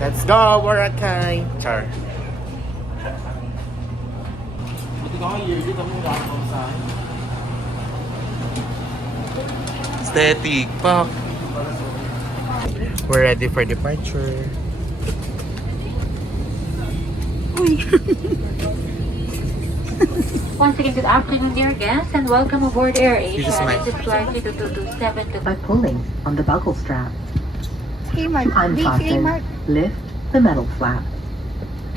Let's go, Boracay! Char. Aesthetic pa. We're ready for departure. Once again, good afternoon, dear guests, and welcome aboard AirAsia. This is my- This is flight 2227 by pulling on the buckle strap. Kmart. To unfasten, Kmart. lift the metal flap.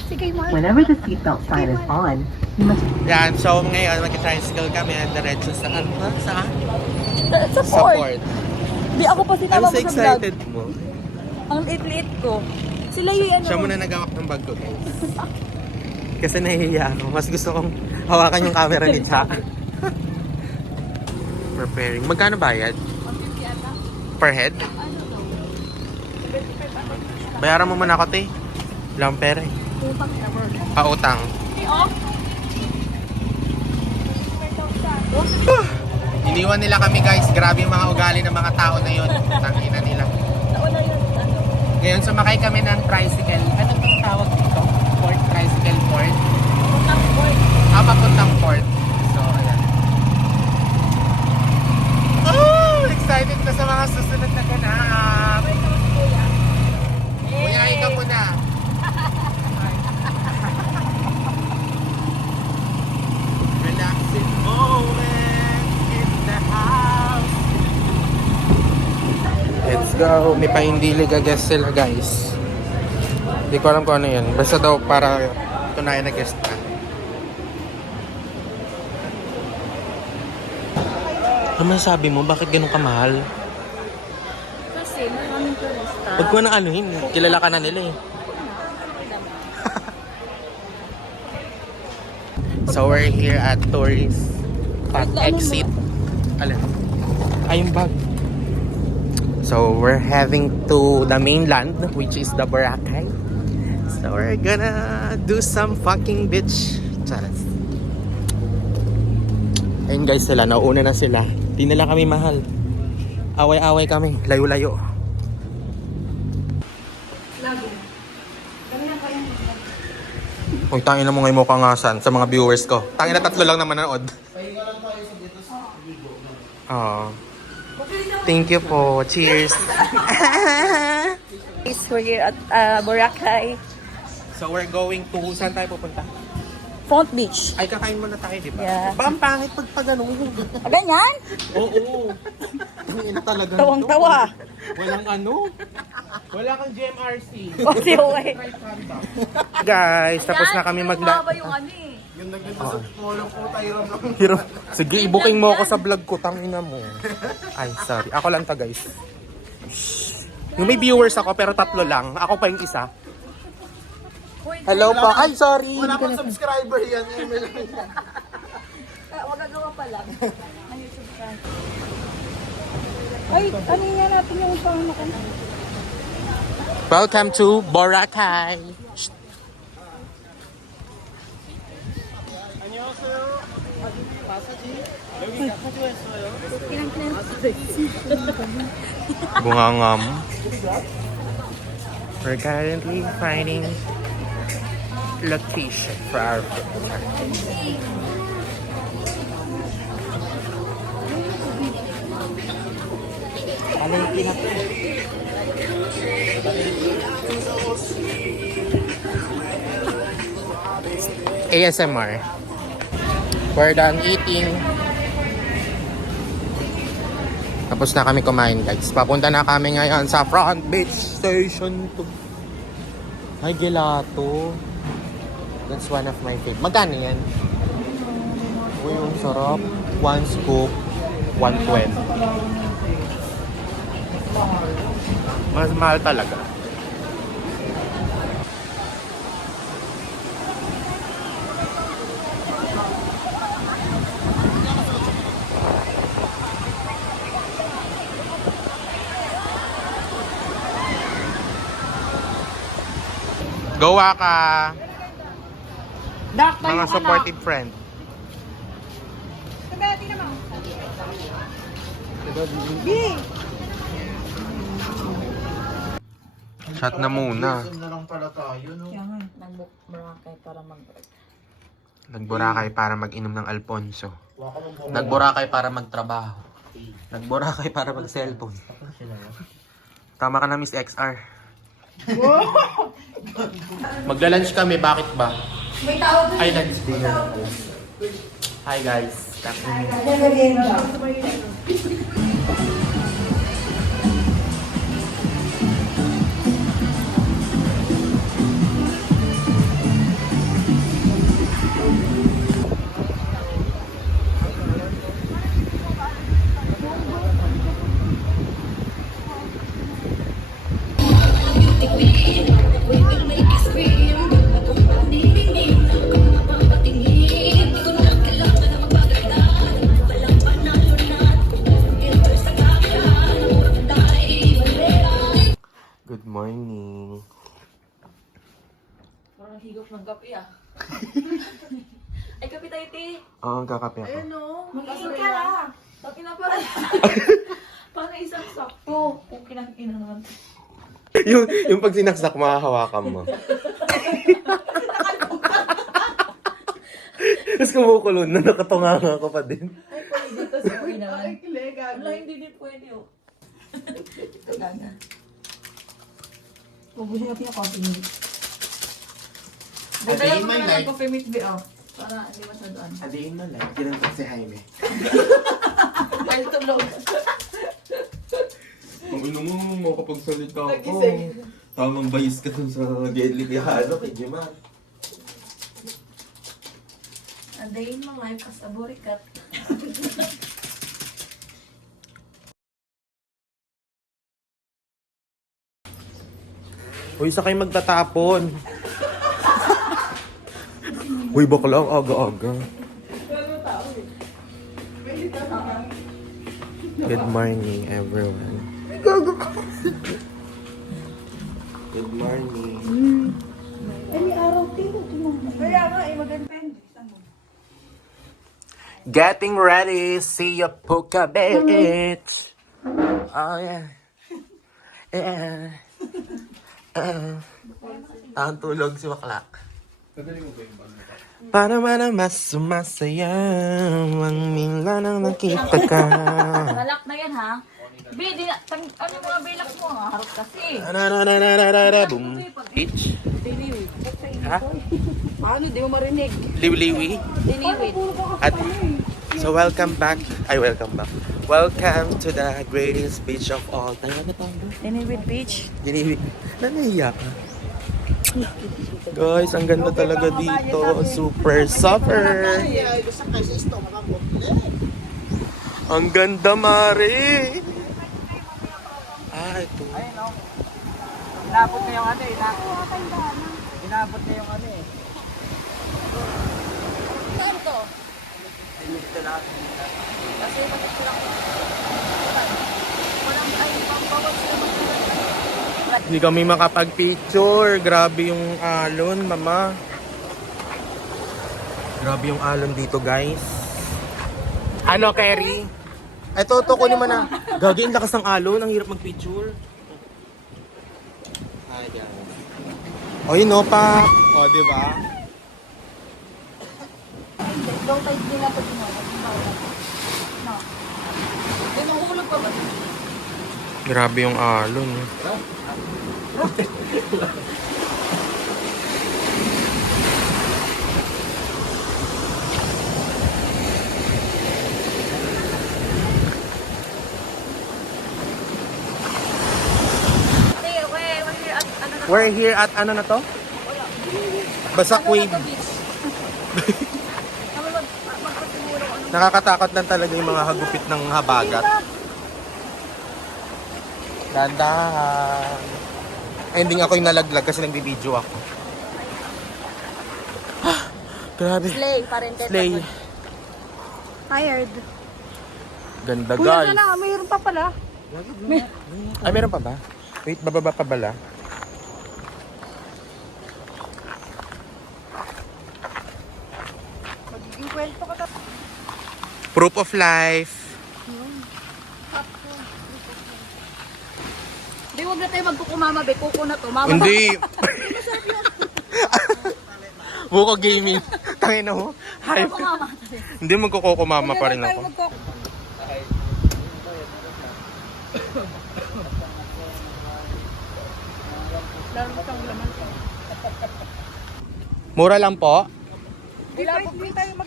Si Kmart. Whenever the seatbelt sign is on, you must Yan, so ngayon mag-tricycle kami at diretso sa ano? Saan? Sa Sa port. port. Di ako pa I'm sinama so mo sa vlog. excited mo. Ang liit-liit ko. Sila yung ano. Siya muna nagawak ng bag ko, guys. Kasi nahihiya ako. Mas gusto kong hawakan yung camera ni Cha. Preparing. Magkano bayad? Per head? Bayaran mo muna ako, te. Wala akong pera eh. Pautang. Iniwan nila kami, guys. Grabe yung mga ugali ng mga tao na yun. Tangina nila. Ngayon, sumakay kami ng tricycle. Ano itong tawag dito? Port? Tricycle port? Papuntang port. So, ayan. Oh! Excited na sa mga susunod na ganap. Kuya, ikaw muna. Relaxing moment in the house. Let's go. May pa-hindi liga-guest sila, guys. Hindi ko alam kung ano yan. Basta daw para tunayan na guest ka. Ano sabi mo? Bakit ganun kamahal? Kasi maraming turista. Huwag ko na anuhin. Kilala ka na nila eh. So we're here at tourist at exit. Alin? Ay, yung bag. So we're heading to the mainland, which is the Boracay. So we're gonna do some fucking beach. Charas. Ayun guys sila, nauuna na sila. Di nila kami mahal. Away-away kami, layo-layo. Uy, tangin na mo ngayon mo kangasan sa mga viewers ko. Tangin na 3 lang naman nanood. Oh. Thank you po. Cheers. We're here at Boracay. So we're going to, saan tayo pupunta? Front Beach. Ay, kakain muna tayo, di ba? Yeah. Ba, ang pangit pag ganun. Ganyan? Oo. Tangin na talaga. Tawang-tawa. Walang ano. Wala kang GMRC. Okay, okay. Guys, tapos na kami Mababa yung ano eh. Hiro. Sige, i-booking mo ako sa vlog ko. Tangina mo. Ay, sorry. Ako lang to, guys. Shh. Yung may viewers ako, pero 3 lang. Ako pa yung isa. Hello po. Ay, sorry. Wala pang subscriber yan. Wag gagawa pa lang. Ay, ano nga natin yung panganakan? Welcome to Boracay. Shh. Bungangam. We're currently finding location for our ASMR. We're done eating. Tapos na kami kumain, guys. Papunta na kami ngayon sa Front Beach Station 2. Ay, gelato. That's one of my favorite. Magkano yan? Uy, yung sarap. 1 scoop, 120. Mas mahal talaga. Gawa ka. Mga supportive friend. Shot na muna. lang pala tayo, no? Kaya nga. Nag-Boracay para mag-work. Nagboracay para mag-inom ng Alfonso. Waka mong bumala. Nagboracay para magtrabaho. Nagboracay para mag-cellphone. Tama ka na, Miss XR. Magla-lunch kami, bakit ba? May tawag Ay, lunch din. Hi guys. Good morning. Parang higop ng kape ah. Ay, kape tayo, te. Oo, kakape ako. Mag-asal ka na. Bakit na pa? Parang isang sakto. Kung kinakina naman. yung pag sinaksak, makahawakan mo. Tapos kumukulon na, nakatunganga ko pa din. Ay, pwede dito sa uwi naman. Ay, wala, hindi din pwede oh. Gaga. Pubusin natin yung coffee milk. Dito Ate, lang may naman light. ang coffee mix be oh. Para hindi masyadaan. Adiin na lang, kinantok si Jaime. Ay, tulog. Kung ino mo, makapagsalita ako. Tamang bayis ka dun sa deadly piyano kay Jemar. A day in my life as a burikat. Uy, sa kayo magtatapon. Uy, bakla ang aga-aga. Good morning, everyone. Good morning. Ay, may araw din. Kaya nga, maganda yun. Getting ready, see you puka bitch. Oh yeah. Yeah. Ang tulog si Waklak. Para mas sumasaya ang mila nang nakita ka. Balak na yan ha. Be, ano yung mga bilak mo? Harap kasi. Boom. Bitch. Ha? Paano? Di mo marinig. Liwi-liwi. Diniwit. At so welcome back. Welcome back. Welcome to the greatest beach of all time. Ano tawag doon? Diniwit beach. Giniwi. Nanahiya ka. Guys, ang ganda talaga dito. Super suffer. Ang ganda, Mari. Ah, ito. Inabot na yung ano eh. Inabot na yung ano eh. Saan to? Kasi bakit sila ko? Walang ay pampawag sila. Hindi kami makapag-picture. Grabe yung alon, mama. Grabe yung alon dito, guys. Ano, Kerry? Ito, kunin mo na. Gagi, ang lakas ng alon. Ang hirap mag-picture. Hi, guys. O, yun, no, pa. O, di ba? Low tide din natin ito. No. Ay, mahulog pa ba? Grabe yung alon. We're here at ano na to? Basak Wave. Nakakatakot lang talaga yung mga hagupit ng habagat. Dandahan. Ending ako yung nalaglag kasi nagbibideo ako. Grabe. Slay, parente. Slay. Tired. Ganda, Kuya guys. ka na, mayroon pa pala. Ay, meron pa ba? Wait, bababa pa bala? Magiging kwento ka tapos. Proof of life. Hindi, huwag na tayo magkukumama, be. Kuko na to. Mama Hindi. Buko gaming. Tangin na mo. Hype. Hindi magkukoko mama pa rin ako. Mura lang po.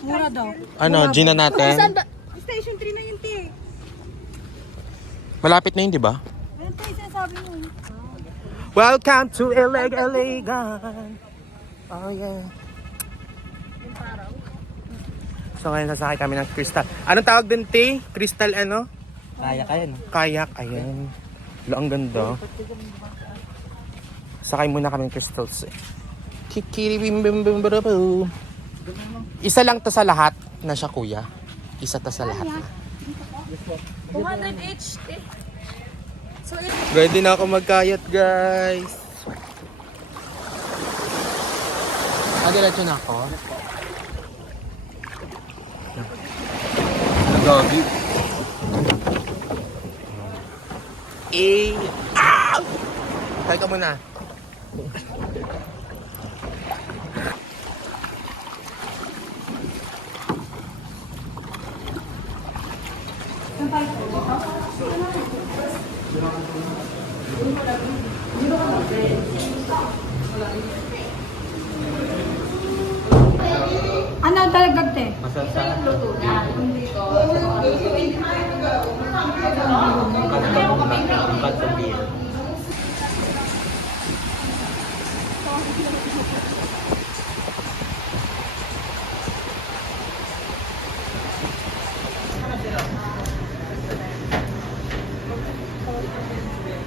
Mura daw. Ano, gina natin? Station 3 na yun, te. Malapit na yun, di ba? Ano tayo sinasabi mo? Welcome to Iligan. Oh yeah. So ngayon sasakay kami ng crystal. Anong tawag dun, T? Crystal ano? Kayak, ayan. Lo, ang ganda. Sakay muna kami ng crystals eh. Kikiribimbimbimbrabu. Isa lang to sa lahat na siya, kuya. Isa to sa lahat na. 200 each. So, Ready na ako magkayat, guys. Diretso na ako. Nagabi. Kaya ka muna. Ano talaga, te?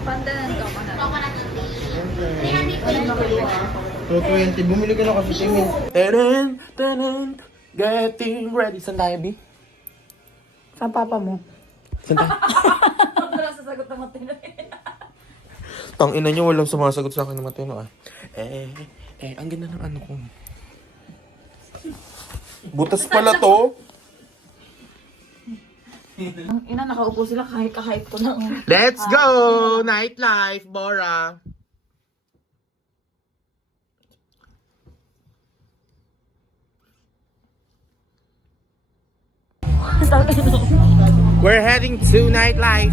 pandanan ko ako na. 220. Bumili ka na kasi tingin. Taran. Getting ready. Saan tayo, B? Sa papa mo. Saan tayo? Wala sasagot ng matino. Tangina niyo, walang sumasagot sa akin ng matino ah. Ang ganda ng ano ko. Butas pala to. Ang ina, nakaupo sila kahit kahit ko na. Let's go! Nightlife, Bora. We're heading to nightlife,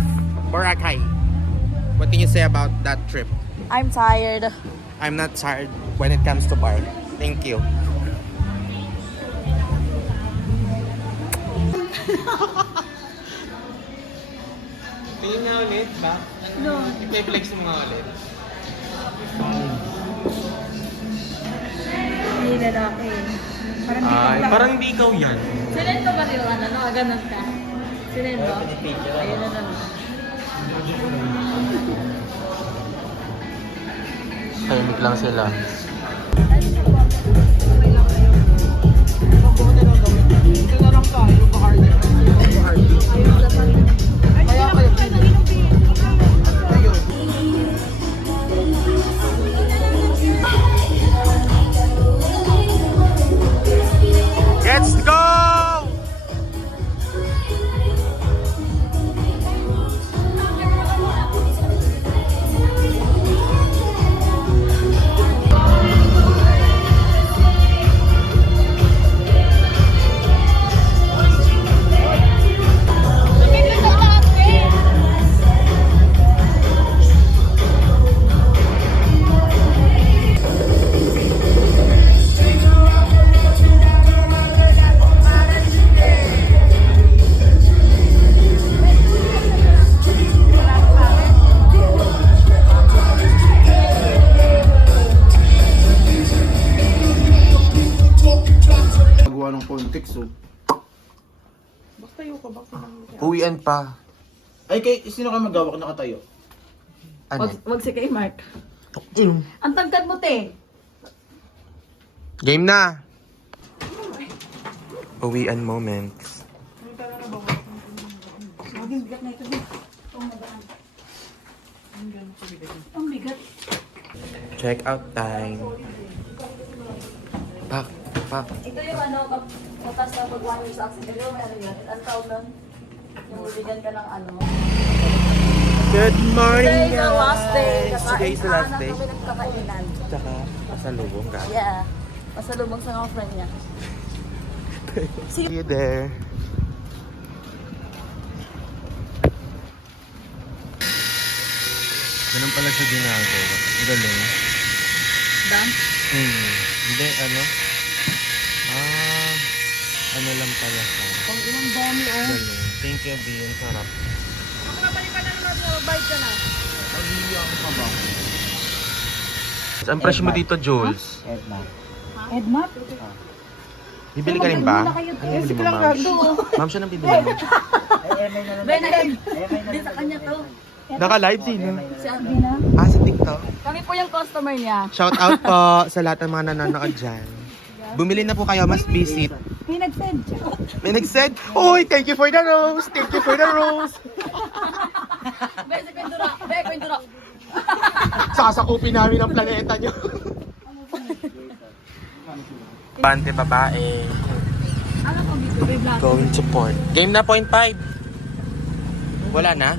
Boracay. What can you say about that trip? I'm tired. I'm not tired when it comes to bar. Thank you. Tingin nga ulit, ba? No. I-flex mo nga ulit. Hindi lalaki. Parang Ay, parang hindi ikaw yan. Sinend ko ba yung ano, nakaganon ka? Sinend mo? Ayun na naman. Tahimik lang sila. Let's go! Nagawa ng context, oh. Uwian pa. Ay, sino ka magawa ka nakatayo? Ano? Wag si kay Mark. Ano? Ang tangkad mo, te. Game na! Uwian moments. Ang bigat. Check out time. Pak. Ito yung ano, kapas na pag-1 year sa accident. Pero may ano yun? Ang tawag nun? Yung bigyan ka ng ano. Good morning, Today is the last day. guys! Today is the last day. Kami nagkakainan. Tsaka, pasalubong ka. Yeah. Pasalubong sa mga friend niya. See you there. Ganun pala siya ginagawa. Ang galing. Dam? Hindi, ano? Ano lang pala siya. Pang inang dami, oh. Galing. Thank you, B. Ang sarap. Ang presyo mo dito, Jules? Edna. Edmap? Bibili ka rin ba? Ano bibili mo, ma'am? Ma'am, siya nang bibili mo. Hindi sa kanya to. Naka-live sino? Si Ate. Hindi na. Sa TikTok. Kami po yung customer niya. Shout out po sa lahat ng mga nanonood dyan. Bumili na po kayo, mas visit. May nag-send siya. May nag-said, "Uy, thank you for the rose! Thank you for the rose!" Bese Kwendura! Be, Kwendura! Sasakupin namin ang planeta nyo. Pante babae. Ano ko dito, be, vlog? Going to port. Game na, 0.5. Wala na?